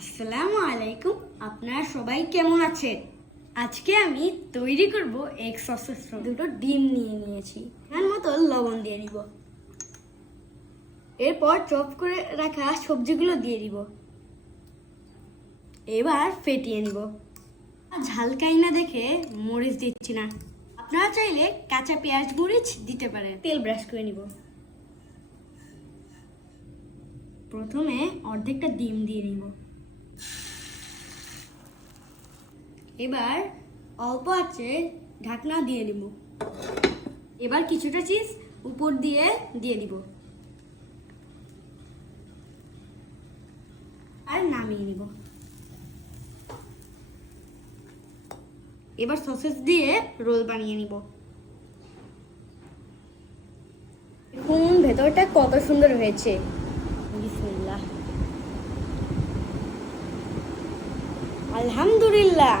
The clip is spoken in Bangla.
আসসালামু আলাইকুম। আপনারা সবাই কেমন আছেন? আজকে আমি তৈরি করব এগ সসেস। দুটো ডিম নিয়েছি, এর মতো লবণ দিয়ে নিব। এরপর চপ করে রাখা সবজিগুলো দিয়ে দিব। এবার ফেটিয়ে নিব। ঝালকাই না দেখে মরিচ দিচ্ছি না, আপনারা চাইলে কাঁচা পেঁয়াজ মরিচ দিতে পারেন। তেল ব্রাশ করে নিব। প্রথমে অর্ধেকটা ডিম দিয়ে নিব। এবার অল্প আঁচে ঢাকনা দিয়ে দিব। এবার কিছুটা চিজ উপর দিয়ে দিব আর নামিয়ে নিব। এবার সসেস দিয়ে রোল বানিয়ে নিব। দেখুন ভেতরটা কত সুন্দর হয়েছে। বিসমিল্লাহ, আলহামদুলিল্লাহ।